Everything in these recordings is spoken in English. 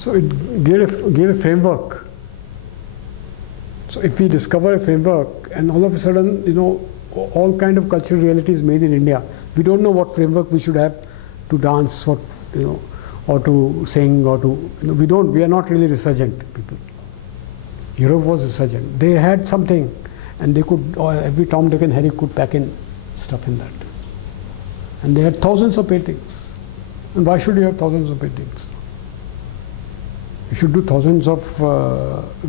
So it gave a framework. So if we discover a framework and all of a sudden, you know, all kind of cultural realities made in India, we don't know what framework we should have to dance, what, you know, or to sing, or to, you know, we are not really resurgent people. Europe was resurgent. They had something, and they could, every Tom, Dick and Harry could pack in stuff in that. And they had thousands of paintings. And why should you have thousands of paintings? You should do thousands of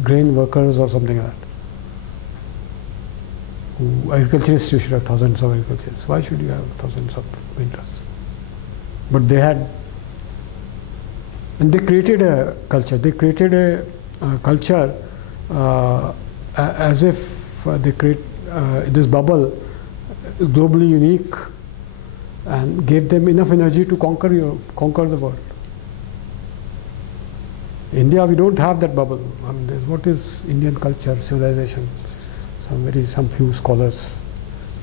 grain workers or something like that. Agriculturists, you should have thousands of agriculturists. Why should you have thousands of painters? But they had, and they created a culture. They created a culture as if they create this bubble is globally unique, and gave them enough energy to conquer the world. India, we don't have that bubble. I mean, what is Indian culture, civilization? Some few scholars,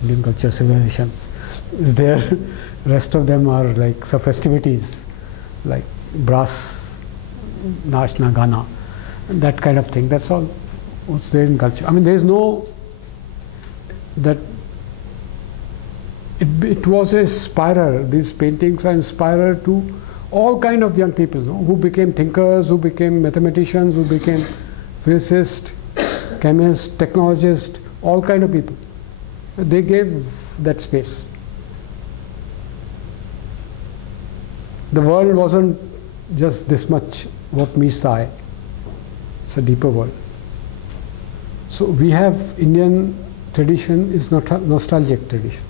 Indian culture, civilization is there. Rest of them are like some festivities, like brass, Naach Gana, that kind of thing. That's all what's there in culture. I mean, there is no, that it was a spiral. These paintings are inspired to all kind of young people, no? Who became thinkers, who became mathematicians, who became physicists, chemists, technologists, all kind of people. They gave that space. The world wasn't just this much what meets the eye. It's a deeper world. So we have Indian tradition is not a nostalgic tradition.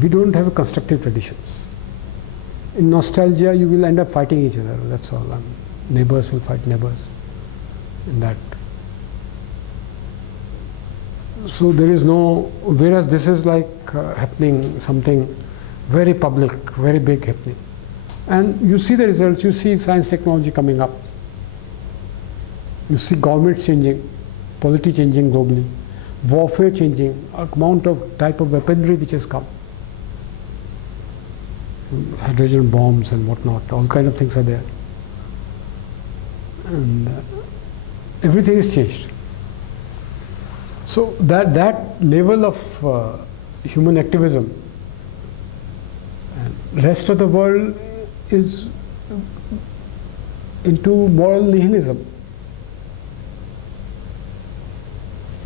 We don't have a constructive traditions. In nostalgia, you will end up fighting each other. That's all. Neighbors will fight neighbors. In that. So there is no. Whereas this is like happening, something very public, very big happening, and you see the results. You see science, technology coming up. You see governments changing, polity changing globally, warfare changing, amount of type of weaponry which has come. Hydrogen bombs and whatnot, all kind of things are there. And everything is changed. So that level of human activism, and rest of the world is into moral nihilism.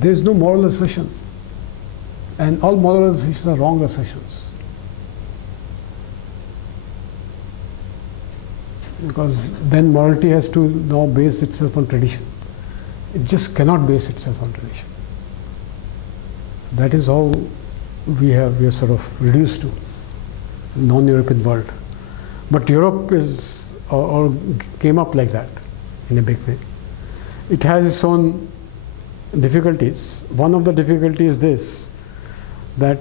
There is no moral assertion. And all moral assertions are wrong assertions. Because then morality has to now base itself on tradition. It just cannot base itself on tradition. That is how we are sort of reduced to non-European world. But Europe is or came up like that in a big way. It has its own difficulties. One of the difficulties is this, that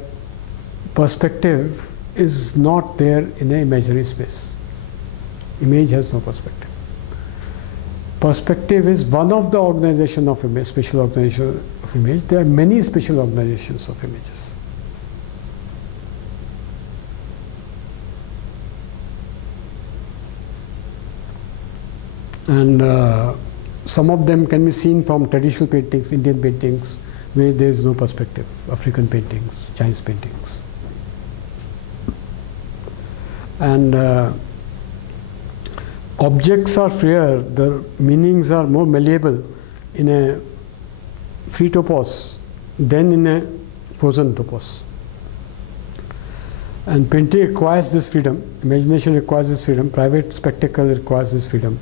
perspective is not there in an imaginary space. Image has no perspective. Perspective is one of the organization of image, special organization of image. There are many special organizations of images. And some of them can be seen from traditional paintings, Indian paintings, where there is no perspective, African paintings, Chinese paintings. And objects are freer, the meanings are more malleable in a free topos than in a frozen topos. And painting requires this freedom, imagination requires this freedom, private spectacle requires this freedom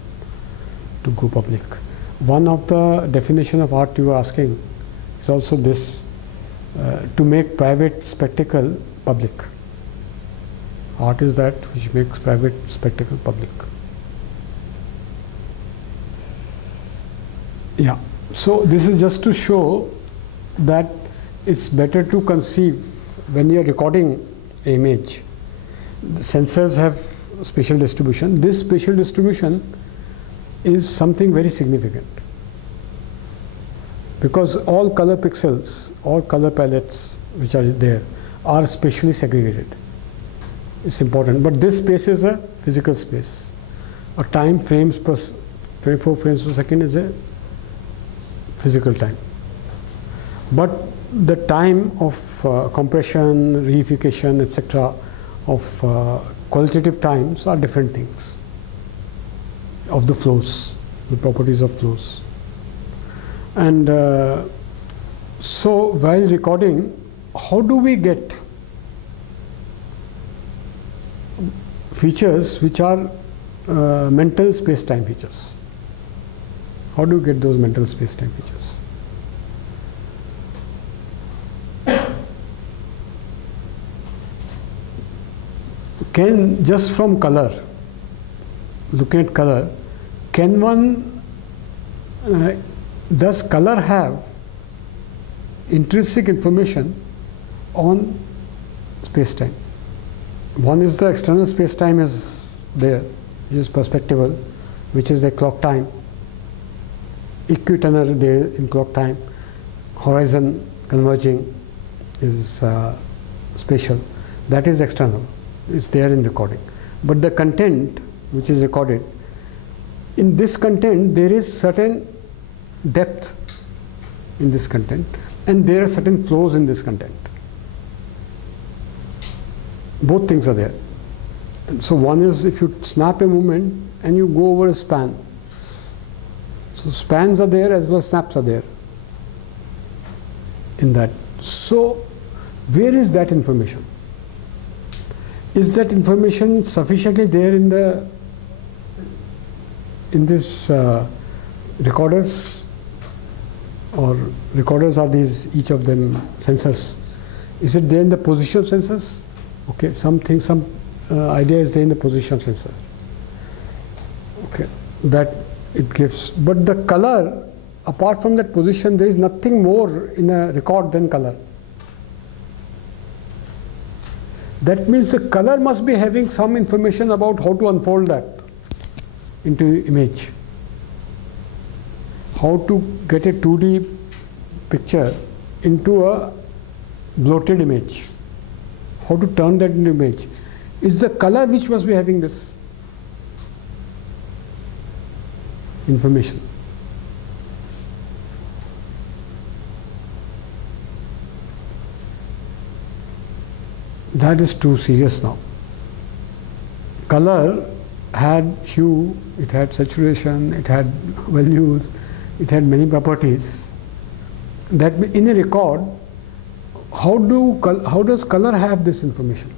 to go public. One of the definition of art you were asking is also this, to make private spectacle public. Art is that which makes private spectacle public. Yeah, so this is just to show that it's better to conceive when you are recording an image. The sensors have spatial distribution. This spatial distribution is something very significant, because all color pixels, all color palettes which are there are spatially segregated. It's important, but this space is a physical space. A time frames per 24 frames per second is a physical time. But the time of compression, reification, etc., of qualitative times are different things of the flows, the properties of flows. And so while recording, how do we get features which are mental space-time features? How do you get those mental space-time features? Can, just from color, looking at color, can one, does color have intrinsic information on space-time? One is the external space-time is there, which is perspectival, which is a clock time, equator there in clock time, horizon converging is spatial, that is external, it's there in recording. But the content which is recorded, in this content there is certain depth in this content and there are certain flows in this content. Both things are there. So one is if you snap a movement and you go over a span. So spans are there as well as snaps are there in that. So where is that information? Is that information sufficiently there in this recorders, or recorders are these, each of them sensors? Is it there in the position sensors? Okay, some idea is there in the position sensor. Okay, that it gives. But the color, apart from that position, there is nothing more in a record than color. That means the color must be having some information about how to unfold that into image. How to get a 2D picture into a bloated image. How to turn that into image. Is the color which must be having this information. That is too serious now. Color had hue, it had saturation, it had values, it had many properties. That in a record, how does color have this information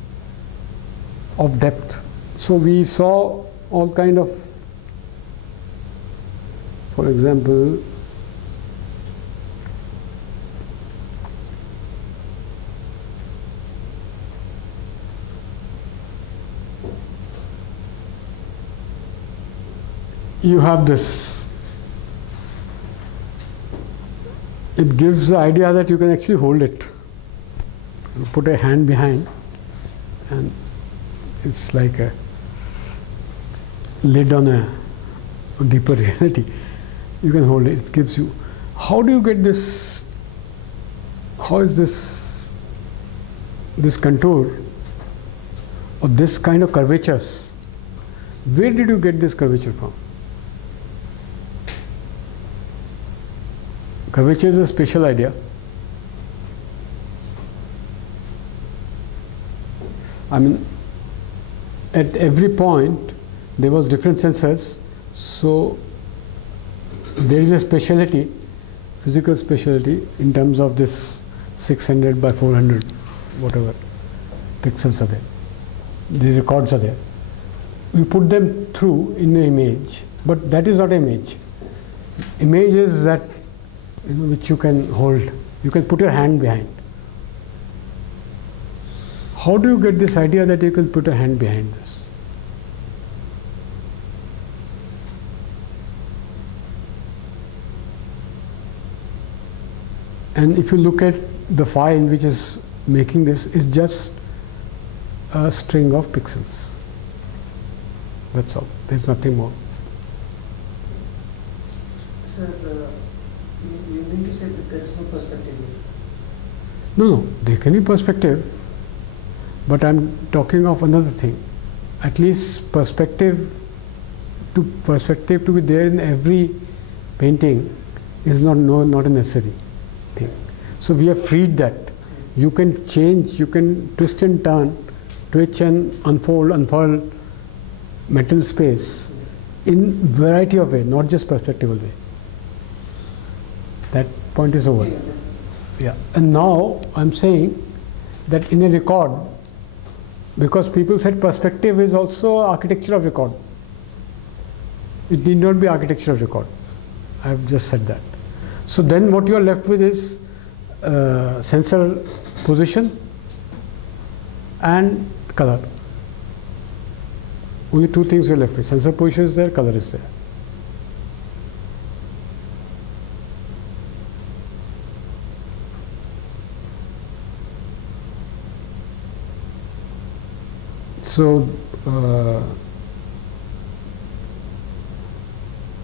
of depth? So we saw all kind of, for example, you have this. It gives the idea that you can actually hold it. You put a hand behind and it's like a lid on a deeper reality. You can hold it, it gives you. How do you get this? How is this contour or this kind of curvatures? Where did you get this curvature from? Curvature is a spatial idea. I mean, at every point there was different sensors, so there is a speciality, physical speciality in terms of this 600 by 400 whatever pixels are there. These records are there. We put them through in an image, but that is not an image. Image is that which you can hold. You can put your hand behind. How do you get this idea that you can put a hand behind this? And if you look at the file which is making this, is just a string of pixels. That's all. There's nothing more. Sir, you mean to say that there is no perspective here? No, there can be perspective, but I'm talking of another thing. At least perspective perspective to be there in every painting is not a necessary thing. So we have freed that. You can change, you can twist and turn, twitch and unfurl metal space in variety of way, not just perspectival way. That point is over. Yeah. And now I'm saying that in a record, because people said perspective is also architecture of record. It need not be architecture of record. I have just said that. So then what you are left with is sensor position and color. Only two things you are left with. Sensor position is there, color is there. So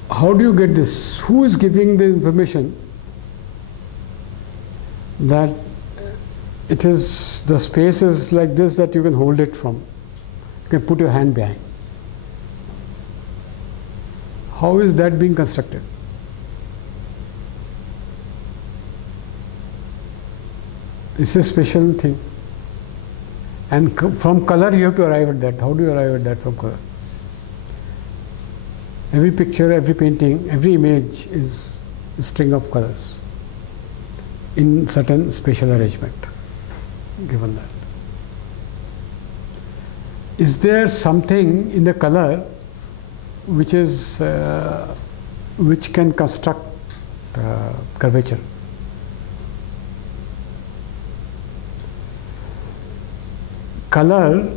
how do you get this? Who is giving the information that it is, the space is like this, that you can hold it from? You can put your hand behind. How is that being constructed? It's a special thing. And from color you have to arrive at that. How do you arrive at that from color? Every picture, every painting, every image is a string of colors in certain spatial arrangement, given that. Is there something in the color which is which can construct curvature? Color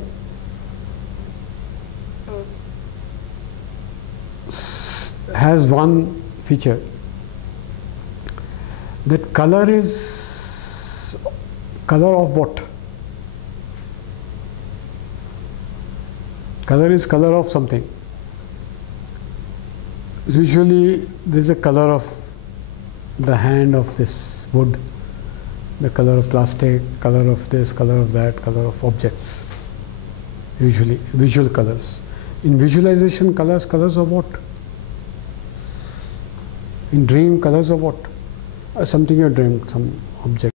has one feature, that color is color of what? Color is color of something. Usually there is a color of the hand of this wood, the color of plastic, color of this, color of that, color of objects. Usually visual colors. In visualization, colors of what? In dream, colors of what? Something you dreamed, some object,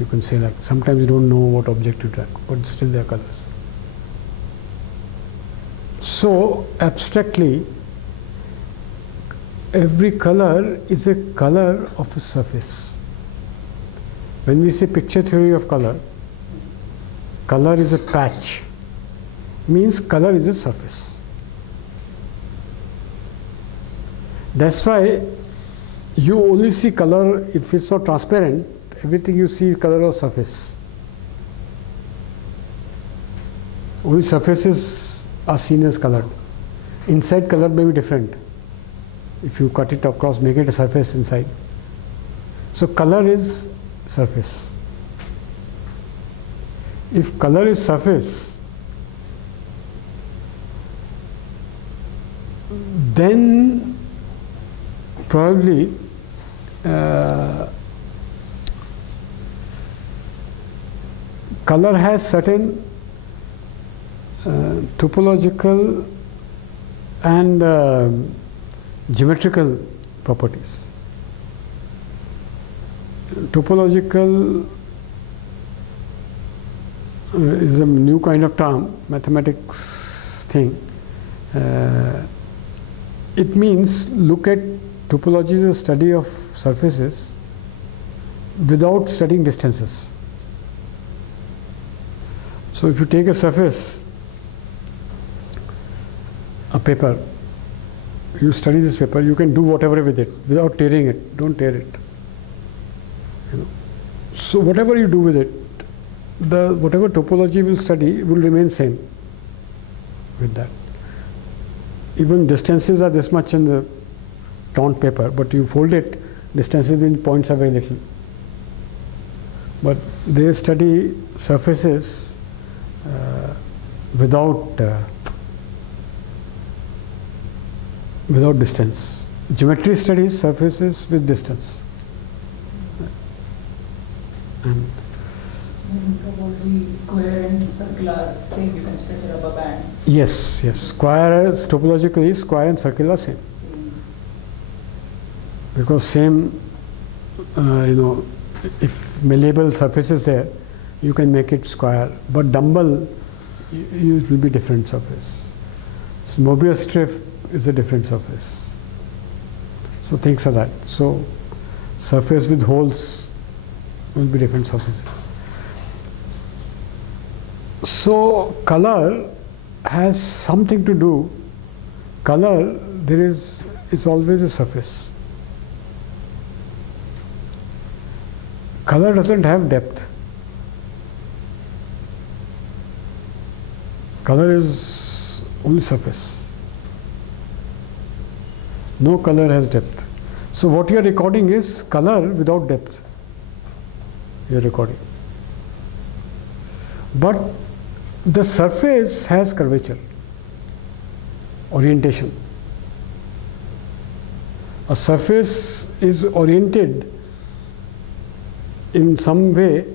you can say that. Sometimes you don't know what object you dreamt, but still they are colors. So abstractly, every color is a color of a surface. When we say picture theory of color, color is a patch, means color is a surface. That's why you only see color if it's not transparent. Everything you see is color of surface. Only surfaces are seen as colored. Inside color may be different. If you cut it across, make it a surface inside. So color is surface. If color is surface, then probably color has certain topological and geometrical properties. Topological is a new kind of term, mathematics thing. It means look at topology as a study of surfaces without studying distances. So if you take a surface, a paper, you study this paper, you can do whatever with it without tearing it. Don't tear it. You know. So whatever you do with it, whatever topology will study will remain same with that. Even distances are this much in the taunt paper, but you fold it, distances between points are very little. But they study surfaces without distance. Geometry studies surfaces with distance. And topology, square and circular, same, you can stretch a rubber band. Yes, yes. Square, topologically, square and circle are same. Because same, if malleable surface is there, you can make it square. But dumbbell, it will be different surface. So Mobius strip is a different surface. So things like that. So surface with holes will be different surfaces. So color has something to do. Color, there is always a surface. Color doesn't have depth. Color is only surface. No color has depth. So what you are recording is color without depth. You are recording. But the surface has curvature, orientation. A surface is oriented in some way.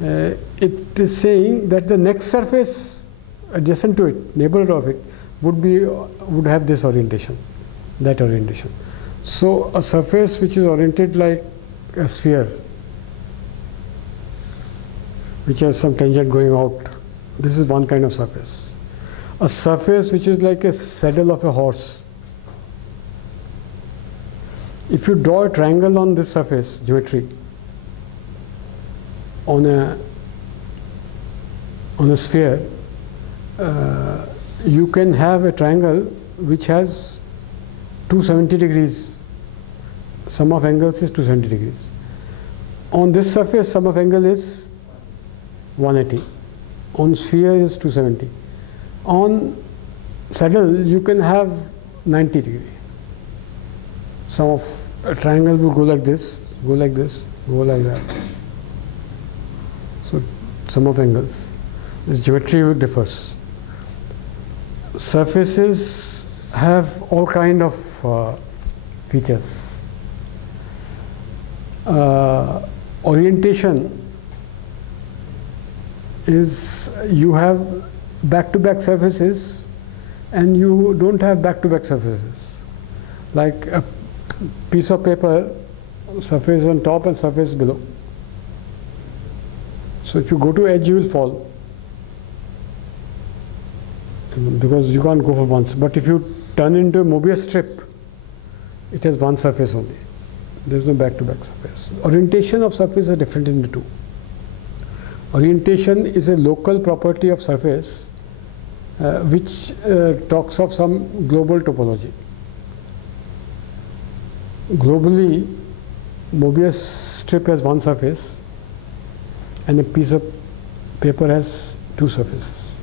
It is saying that the next surface adjacent to it, neighbor of it, would have this orientation, that orientation. So a surface which is oriented like a sphere, which has some tangent going out, this is one kind of surface. A surface which is like a saddle of a horse. If you draw a triangle on this surface, geometry, on a sphere, you can have a triangle which has 270 degrees. Sum of angles is 270 degrees. On this surface, sum of angle is 180. On sphere is 270. On saddle, you can have 90 degree. Sum of a triangle will go like this, go like this, go like that. So sum of angles. This geometry differs. Surfaces have all kind of features. Orientation is you have back-to-back surfaces and you don't have back-to-back surfaces. Like a piece of paper, surface on top and surface below. So if you go to edge, you will fall, because you can't go for once. But if you turn into a Mobius strip, it has one surface only. There is no back-to-back surface. Orientation of surface are different in the two. Orientation is a local property of surface which talks of some global topology. Globally, Mobius strip has one surface and a piece of paper has two surfaces.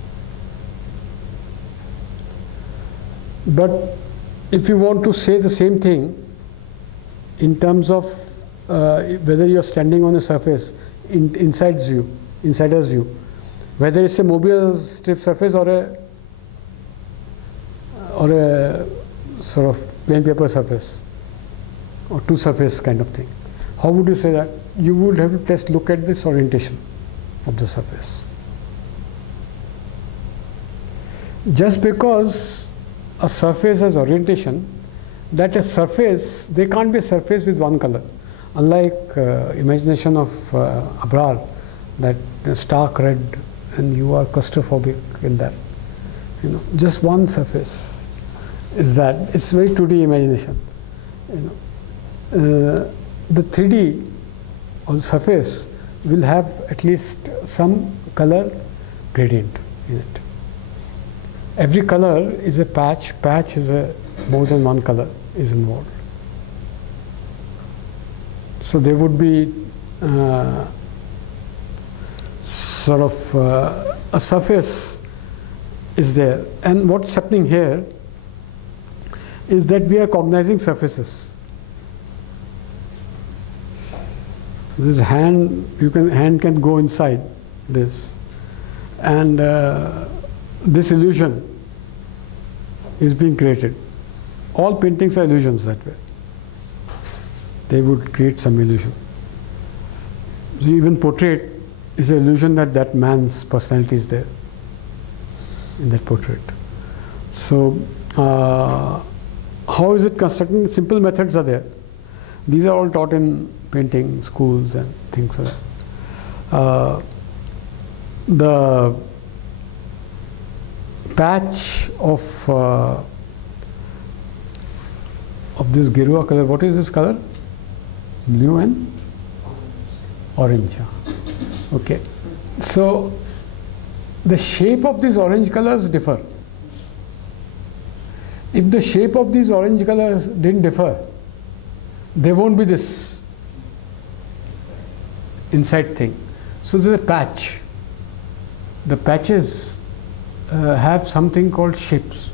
But if you want to say the same thing in terms of whether you are standing on a surface insider's view, whether it's a Mobius strip surface or a sort of plain paper surface or two surface kind of thing, how would you say that? You would have to just look at this orientation of the surface. Just because a surface has orientation, that a surface, there can't be a surface with one color. Unlike imagination of Abrar, that stark red, and you are claustrophobic in that. Just one surface is that. It's very 2D imagination. The 3D on surface will have at least some color gradient in it. Every color is a patch. Patch is more than one color is involved. So there would be sort of a surface is there. And what's happening here is that we are cognizing surfaces. This hand, hand can go inside this, and this illusion is being created. All paintings are illusions that way. They would create some illusion. So even portrait, is the illusion that that man's personality is there in that portrait. So how is it constructed? Simple methods are there. These are all taught in painting schools and things like that. The patch of this Girua color, what is this color? Blue and orange. Okay. So the shape of these orange colors differ. If the shape of these orange colors didn't differ, there won't be this inside thing. So there's a patch. The patches have something called shapes.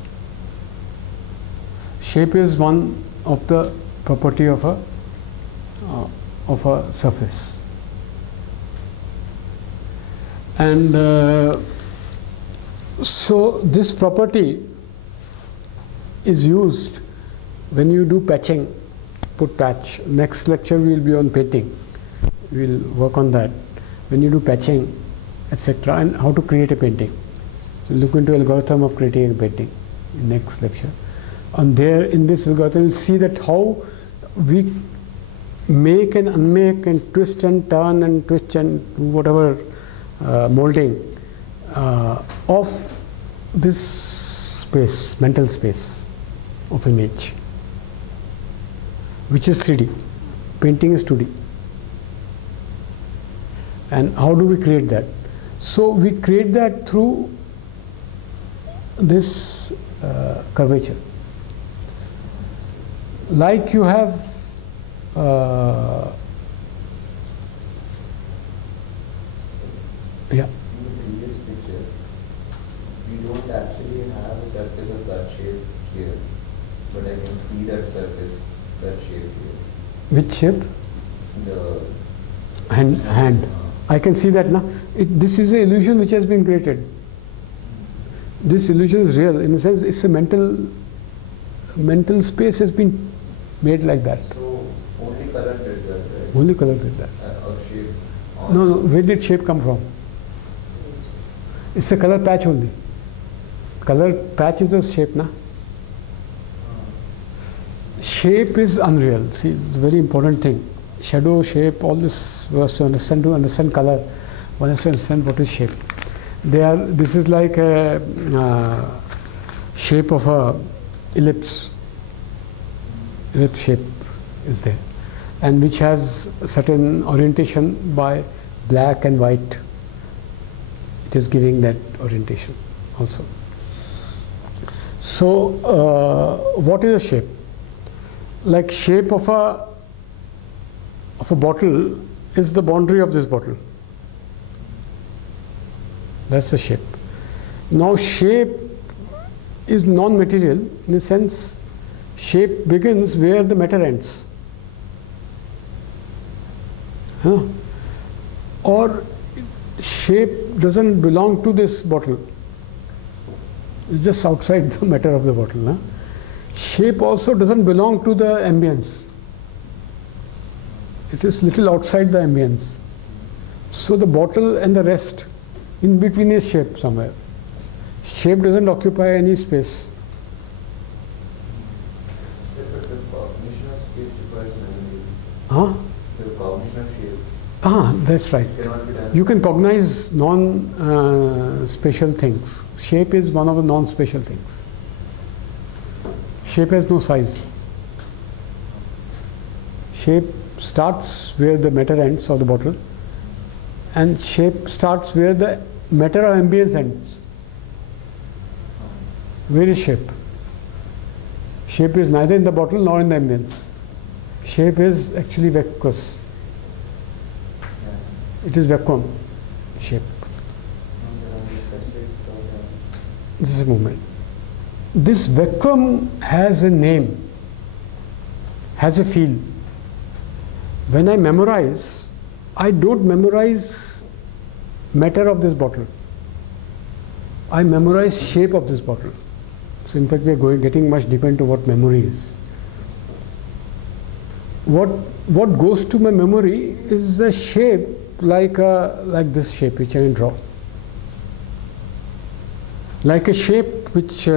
Shape is one of the property of a surface. And so this property is used when you do patching. Put patch. Next lecture we will be on painting. We will work on that. When you do patching, etc., and how to create a painting. So look into algorithm of creating a painting in next lecture. And there in this algorithm you'll see that how we make and unmake and twist and turn and twist and do whatever molding of this space, mental space of image, which is 3D. Painting is 2D. And how do we create that? So we create that through this curvature. Like you have yeah. In the previous picture, we don't actually have a surface of that shape here, but I can see that surface, that shape here. Which shape? The hand. I can see that now. This is an illusion which has been created. This illusion is real. In a sense, it's a mental space has been made like that. So only color did that, right? Only color did that. Or shape. No. Where did shape come from? It's a color patch only. Color patch is a shape, na? Shape is unreal. See, it's a very important thing. Shadow, shape, all this was to understand color, one has to understand what is shape. This is like a shape of a ellipse. Ellipse shape is there, and which has certain orientation by black and white. It is giving that orientation also. So what is a shape? Like shape of a bottle is the boundary of this bottle. That's the shape. Now shape is non-material in the sense shape begins where the matter ends. Or shape doesn't belong to this bottle. It's just outside the matter of the bottle. Shape also doesn't belong to the ambience. It is little outside the ambience. So the bottle and the rest, in between is shape somewhere. Shape doesn't occupy any space. But the cognition of space requires memory. The cognition of shape That's right. cannot be done. You can cognize non-spatial things. Shape is one of the non-spatial things. Shape has no size. Shape starts where the matter ends, or the bottle, and shape starts where the matter or ambience ends. Where is shape? Shape is neither in the bottle nor in the ambience. Shape is actually vacuous. It is vacuum shape. This is a movement. This vacuum has a name, has a feel. When I memorize, I don't memorize matter of this bottle. I memorize shape of this bottle. So in fact we are getting much deeper into what memory is. What goes to my memory is the shape like this shape which I can draw. Like a shape which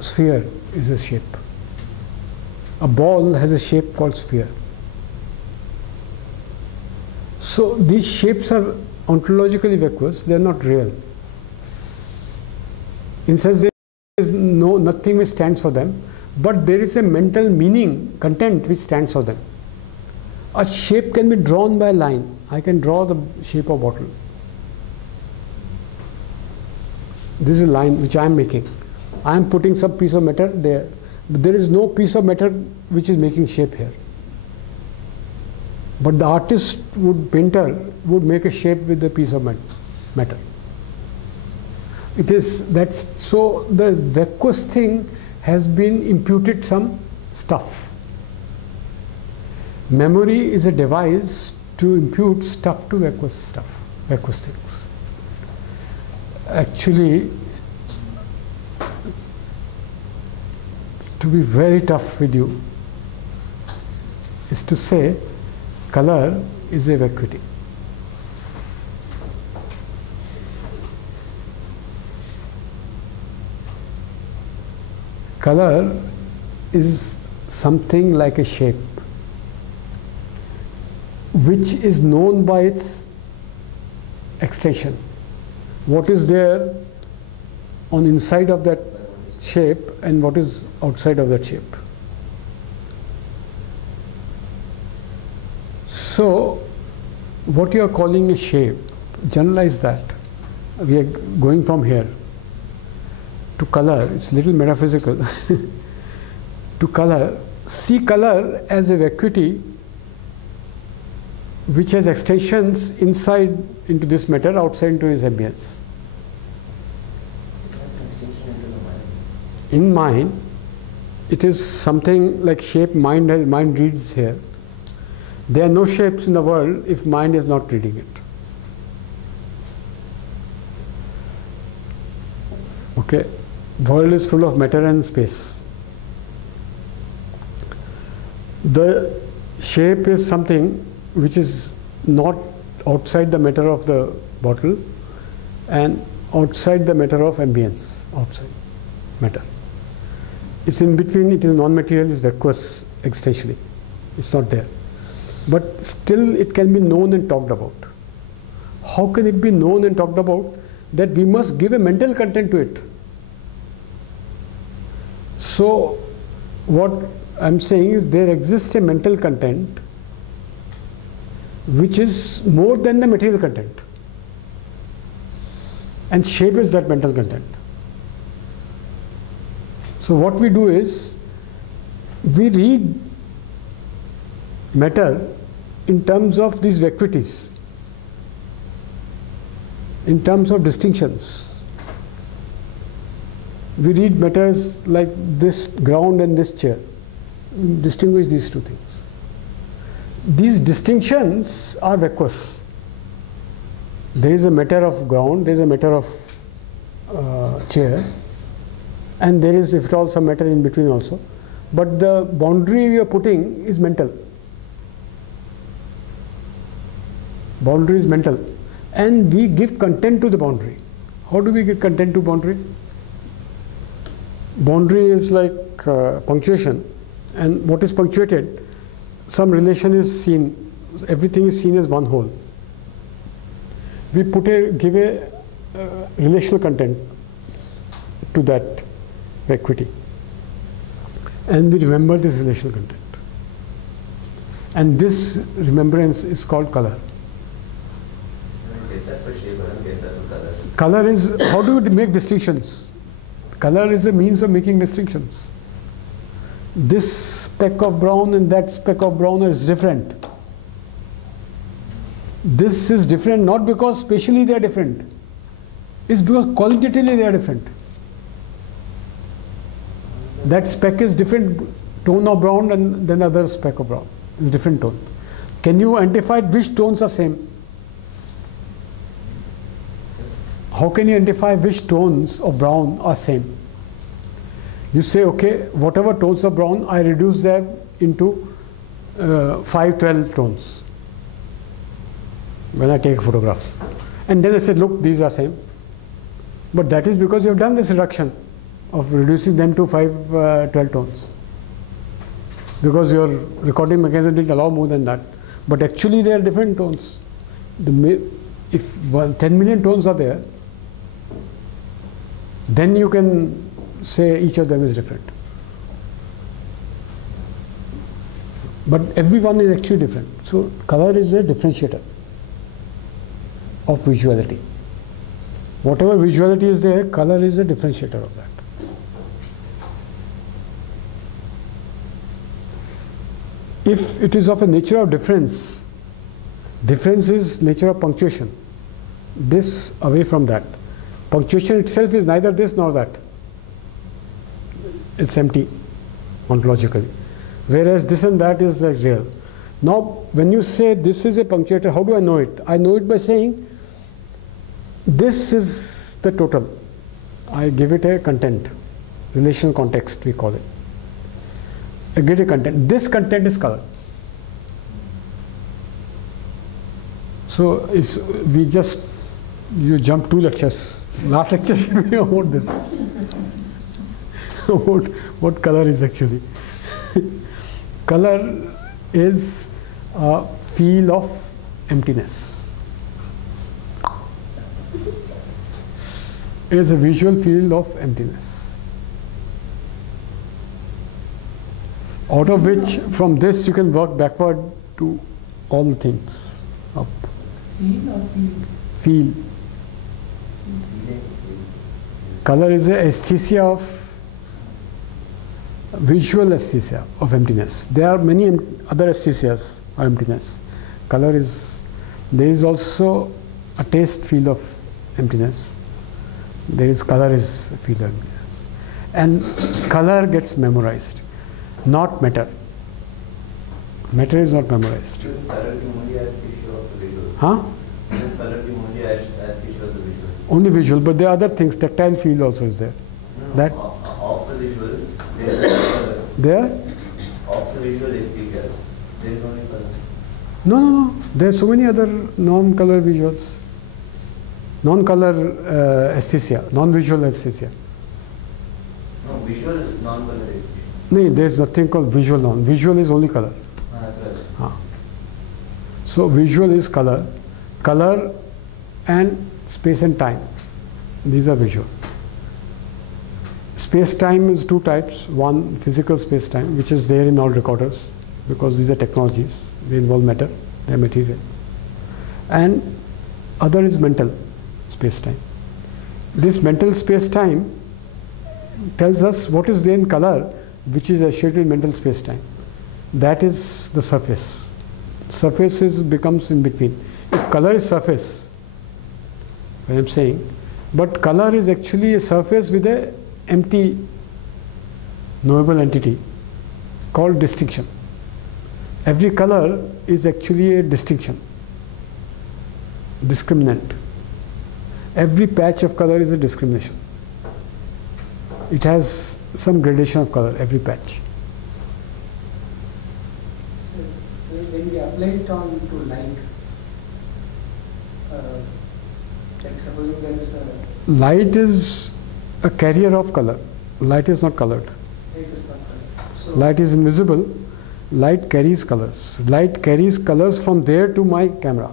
sphere is a shape. A ball has a shape called sphere. So these shapes are ontologically vacuous, they are not real. In sense there is nothing which stands for them, but there is a mental meaning, content which stands for them. A shape can be drawn by a line. I can draw the shape of bottle. This is a line which I am making. I am putting some piece of matter there. But there is no piece of matter which is making shape here. But the artist painter would make a shape with the piece of matter. It is that's so the vacuous thing has been imputed some stuff. Memory is a device to impute stuff to vacuous things. Actually, to be very tough with you is to say color is a vacuity. Color is something like a shape which is known by its extension. What is there on inside of that shape and what is outside of that shape. So what you are calling a shape, generalize that. We are going from here to color. It's a little metaphysical. To color, see color as a vacuity which has extensions inside into this matter, outside into its ambience. In mind, it is something like shape. Mind reads here. There are no shapes in the world if mind is not reading it. Okay, world is full of matter and space. The shape is something which is not outside the matter of the bottle and outside the matter of ambience, outside matter. It's in between, it is non-material, it's vacuous existentially. It's not there. But still it can be known and talked about. How can it be known and talked about? That we must give a mental content to it. So what I'm saying is there exists a mental content which is more than the material content. And shape is that mental content. So what we do is, we read matter in terms of these vacuities, in terms of distinctions. We read matters like this ground and this chair. Distinguish these two things. These distinctions are vacuous. There is a matter of ground, there is a matter of chair, and there is, if at all, some matter in between also. But the boundary we are putting is mental. Boundary is mental. And we give content to the boundary. How do we give content to boundary? Boundary is like punctuation. And what is punctuated? Some relation is seen. Everything is seen as one whole. We give a relational content to that vacuity. And we remember this relational content. And this remembrance is called color. Color is, how do you make distinctions? Color is a means of making distinctions. This speck of brown and that speck of brown is different. This is different not because spatially they are different. It's because qualitatively they are different. That speck is different tone of brown and then the other speck of brown. It's different tone. Can you identify which tones are same? How can you identify which tones of brown are same? You say, okay, whatever tones of brown, I reduce them into 5, 12 tones. when I take a photograph. And then I said, look, these are same. But that is because you have done this reduction of reducing them to 12 tones. Because your recording mechanism didn't allow more than that. But actually they are different tones. If 10 million tones are there, then you can say each of them is different. But every one is actually different. So color is a differentiator of visuality. Whatever visuality is there, color is a differentiator of that. If it is of a nature of difference, difference is nature of punctuation. This away from that. Punctuation itself is neither this nor that. It's empty ontologically. Whereas this and that is like real. Now, when you say this is a punctuator, how do I know it? I know it by saying this is the total. I give it a content, relational context we call it. I get a content. This content is color. So you jump 2 lectures. Last lecture should be about this. what color is actually. Color is a feel of emptiness. It is a visual field of emptiness. Out of which, from this, you can work backward to all the things up. Feel or feel? Feel. Color is a aesthesia of visual aesthesia of emptiness. There are many other aesthesias of emptiness. Color is, there is also a taste field of emptiness. There is color is a field of emptiness. And color gets memorized, not matter. Matter is not memorized. Huh? Only visual, but there are other things. Tactile field also is there. No, that of the visual, there is color. There? Of the visual aesthetias, there is only color. No. There are so many other non-color visuals. Non-color aesthesia, non-visual aesthesia. No, visual is non-color aesthesia. No, there is nothing called visual non. Visual is only color. That's right. So visual is color. Color and space and time. These are visual. Space-time is 2 types. One, physical space-time, which is there in all recorders, because these are technologies. They involve matter, they are material. And other is mental space-time. This mental space-time tells us what is there in color, which is associated with mental space-time. That is the surface. Surface becomes in between. If color is surface, what I am saying, but color is actually a surface with a empty knowable entity called distinction. Every color is actually a distinction, discriminant. Every patch of color is a discrimination. It has some gradation of color, every patch. So when we apply it on to light, like supposing there is a Light is a carrier of color. Light is not colored. light is not colored. So Light is invisible. Light carries colors. Light carries colors from there to my camera.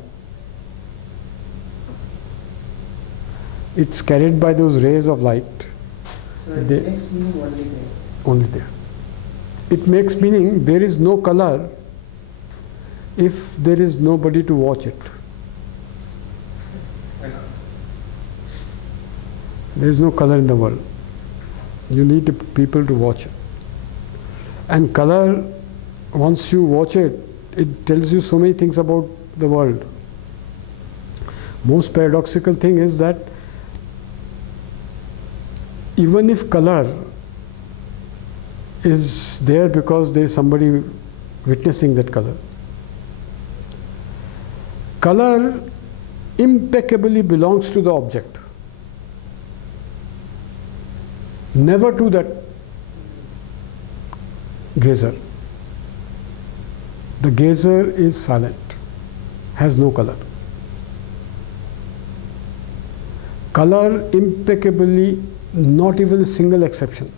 It's carried by those rays of light. so it they- makes meaning only there. Only there. It makes meaning there is no color if there is nobody to watch it. There is no color in the world. You need people to watch it. And color, once you watch it, it tells you so many things about the world. Most paradoxical thing is that even if color is there because there is somebody witnessing that color, color impeccably belongs to the object, never to that gazer. The gazer is silent, has no color. Color impeccably, not even a single exception,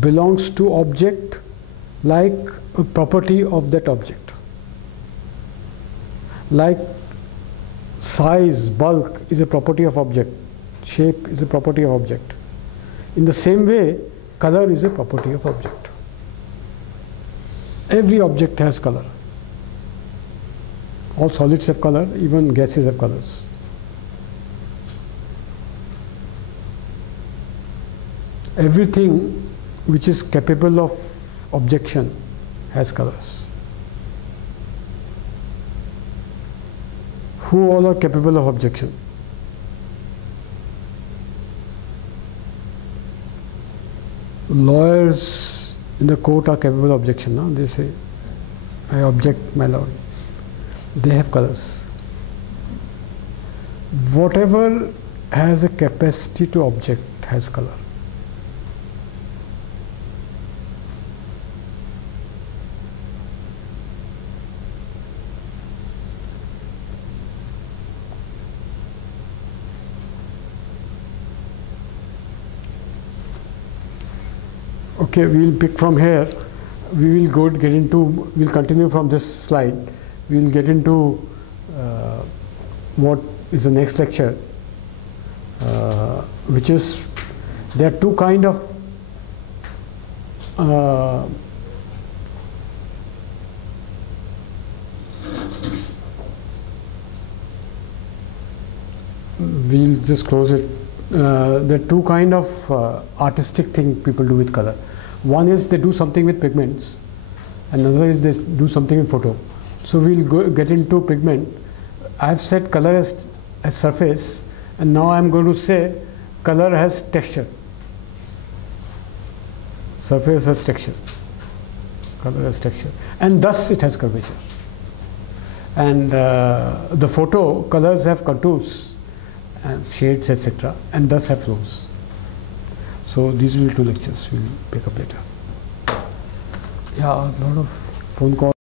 belongs to object like a property of that object. Like size, bulk is a property of object, shape is a property of object. In the same way, color is a property of object. Every object has color. All solids have color, even gases have colors. Everything which is capable of objection has colors. Who all are capable of objection? Lawyers in the court are capable of objection. No? They say, I object, my lord. They have colors. Whatever has a capacity to object has color. Okay, we'll pick from here. We will we'll continue from this slide. We'll get into what is the next lecture, which is, there are two kind of we'll just close it. There are two kind of artistic thing people do with color. One is they do something with pigments, and another is they do something in photo. So we'll get into pigment. I've said color as surface, and now I'm going to say color has texture. Surface has texture. Color has texture, and thus it has curvature. And the photo, colors have contours and shades, etc., and thus have flows. So these will be two lectures we'll pick up later. Yeah, a lot of phone calls.